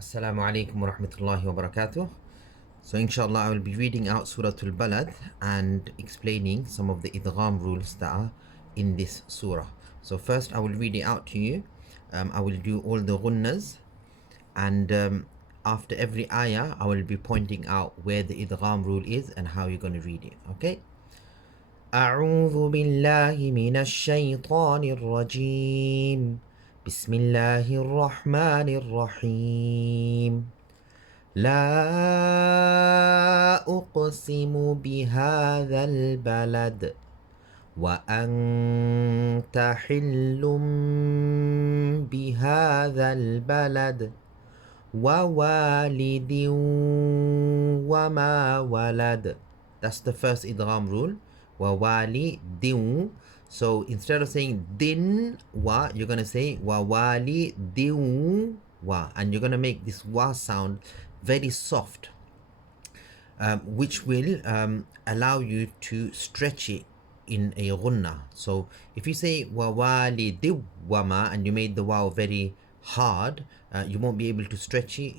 Assalamu alaikum wa rahmatullahi wa barakatuh. So inshallah I will be reading out Surah Balad and explaining some of the idgham rules that are in this surah. So first I will read it out to you. I will do all the ghunnas, and after every ayah I will be pointing out where the idgham rule is and how you're going to read it. Okay? أعوذ بالله من الشيطان الرجيم. بسم الله الرحمن الرحيم. لا أقسم بهذا البلد وأنت حل بهذا البلد ووالد وما ولد. That's the first idgham rule. ووالد. So instead of saying din wa, you're going to say wawalidin wa, and you're going to make this wa sound very soft, which will allow you to stretch it in a ghunna. So if you say wawalidi wama and you made the waw very hard, you won't be able to stretch it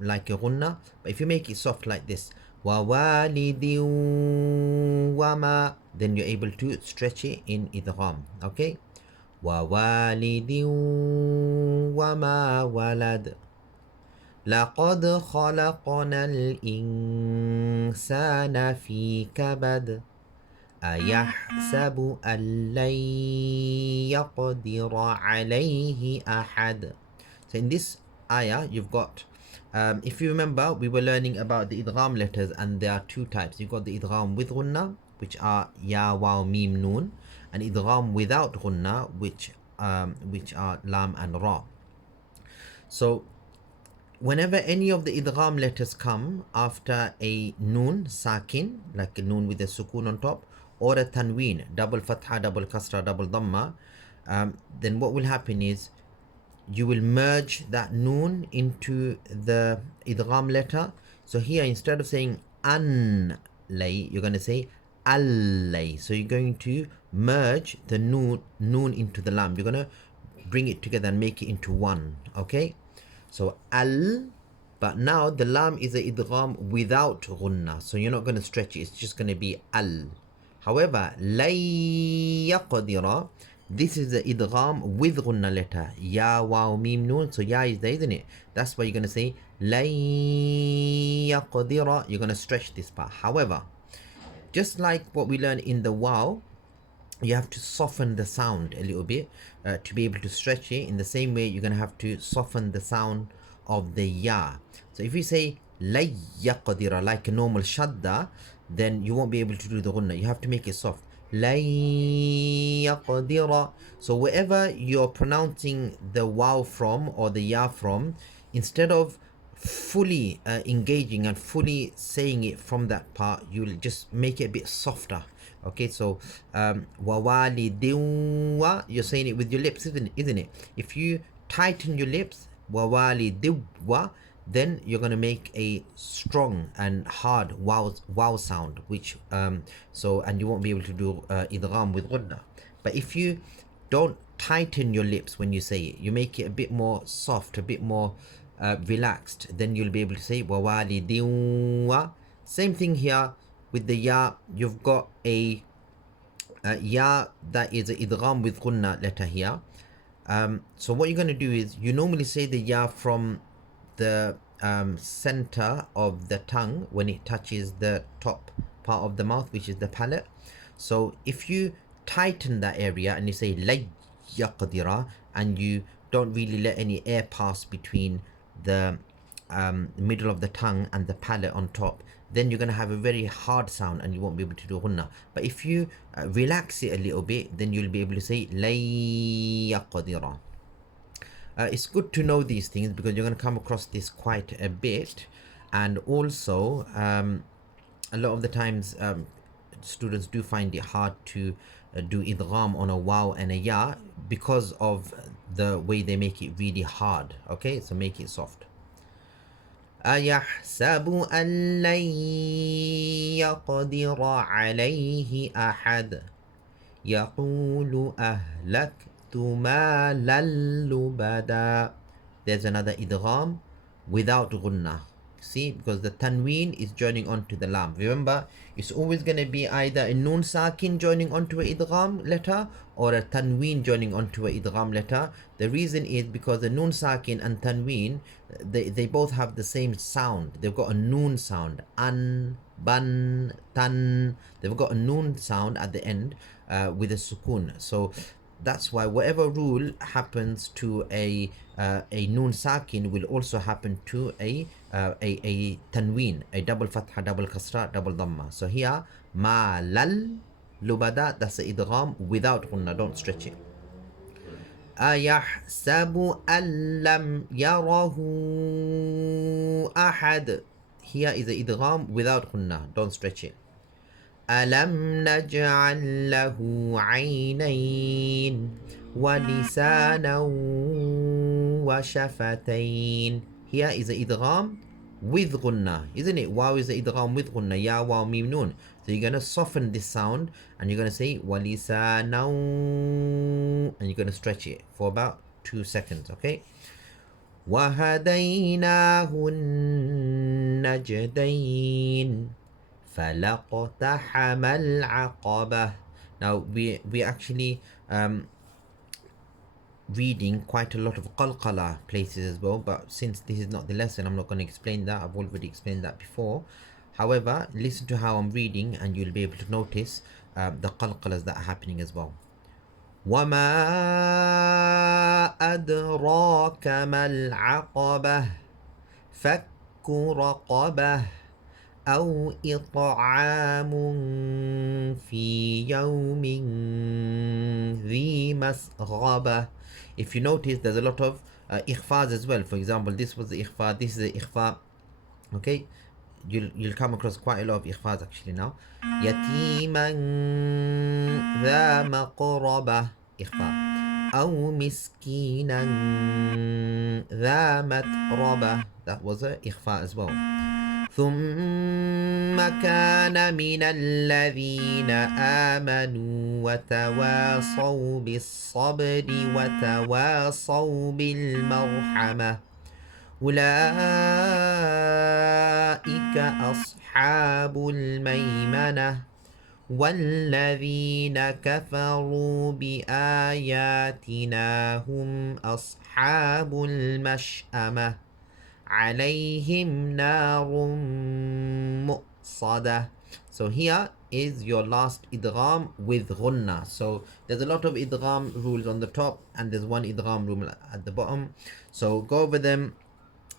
like a ghunna. But if you make it soft like this, wawalidi wama, then you're able to stretch it in idgham. Okay? ووالد وما ولد لقد خلقنا الإنسان في كبد أيحسب أن لن يقدر عليه أحد. So in this ayah you've got, if you remember, we were learning about the idgham letters, and there are two types. You've got the idgham with gunna, which are ya, waw, mim, noon, and idgham without gunna, which are lam and ra. So whenever any of the idgham letters come after a noon sakin, like a noon with a sukoon on top, or a tanween, double fatha, double kasra, double dhamma, then what will happen is you will merge that noon into the idgham letter. So here, instead of saying an lay, you're going to say al lay. So you're going to merge the noon into the lam. You're going to bring it together and make it into one. Okay? So al, but now the lam is a idgham without ghunna. So you're not going to stretch it. It's just going to be al. However, lay yaqdira, this is the idgham with gunna letter. Ya, waw, mim, noon. So ya is there, isn't it? That's why you're going to say lay yaqdira. You're going to stretch this part. However, just like what we learned in the waw, you have to soften the sound a little bit to be able to stretch it. In the same way, you're going to have to soften the sound of the ya. So if you say lay yaqdira like a normal shadda, then you won't be able to do the gunna. You have to make it soft. لن يقدر. So wherever you're pronouncing the waw from or the ya from, instead of fully engaging and fully saying it from that part, you'll just make it a bit softer. Okay, so wawalidin wa, you're saying it with your lips, isn't it? If you tighten your lips, wawalidin wa, then you're going to make a strong and hard wow sound, which and you won't be able to do idgham with ghunna. But if you don't tighten your lips when you say it, you make it a bit more soft, a bit more relaxed, then you'll be able to say wawalidin wa. Same thing here with the ya. You've got a ya that is a idgham with ghunna letter here. So what you're going to do is, you normally say the ya from the center of the tongue when it touches the top part of the mouth, which is the palate. So if you tighten that area and you say lay yaqdira, and you don't really let any air pass between the middle of the tongue and the palate on top, then you're going to have a very hard sound and you won't be able to do ghunna. But if you relax it a little bit, then you'll be able to say lay yaqdira. It's good to know these things because you're going to come across this quite a bit, and also a lot of the times students do find it hard to do idgham on a waw and a ya because of the way they make it really hard. Okay, so make it soft. أيحسب أن لن يقدر عليه أحد يقول أهلكت مالا لبدا. There's another idgham without gunna. See, because the tanween is joining onto the lam. Remember, it's always going to be either a nun sakin joining onto a idgham letter or a tanween joining onto a idgham letter. The reason is because the nun sakin and tanween, they both have the same sound. They've got a nun sound. An, ban, tan. They've got a nun sound at the end with a sukun. So that's why whatever rule happens to a nun sakin will also happen to a tanween, a double fatha, double kasra, double dhamma. So here ma lal lubada, that's the idgham without gunna, don't stretch it. أيحسب أن لم يره أحد. Here is the idgham without gunna, don't stretch it. ألم نجعل له عينين ولسانا وشفتين. Here is the idgham with gunna, isn't it? Wow is the idgham with gunna. Ya wow mim nun. So you're gonna soften this sound and you're gonna say walisana, and you're gonna stretch it for about 2 seconds, okay? وهديناه النجدين فلقتحم العقبة. Now we actually reading quite a lot of qalqala places as well, but since this is not the lesson, I'm not going to explain that. I've already explained that before. However, listen to how I'm reading and you'll be able to notice the qalqalas that are happening as well. وما أدراك ما العقبة فك رقبة أو إطعام في يوم ذي مسغبة. If you notice, there's a lot of ikhfas as well. For example, this was the ikhfa, this is the ikhfa. Okay, you'll come across quite a lot of ikhfas actually now. يتيما ذا مقربة إخفاء أو مسكينا ذا متربة. That was a ikhfa as well. ثم كان من الذين آمنوا وتواصوا بالصبر وتواصوا بالمرحمة أولئك أصحاب الميمنة والذين كفروا بآياتنا هم أصحاب المشأمة عليهم نار مؤصدة. So here is your last idgham with ghunna. So there's a lot of idgham rules on the top and there's one idgham rule at the bottom. So go over them,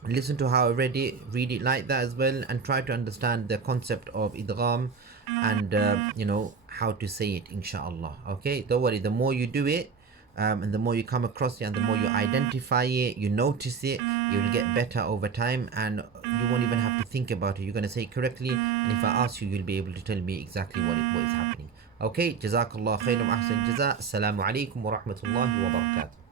listen to how I read it like that as well, and try to understand the concept of idgham and you know how to say it, inshallah. Okay, don't worry, the more you do it and the more you come across it and the more you identify it, you notice it, you will get better over time and you won't even have to think about it. You're going to say it correctly, and if I ask you, you'll be able to tell me exactly what is happening. Okay, jazakallah khairan wa ahsan jaza. Assalamu alaikum wa rahmatullahi wa barakatuh.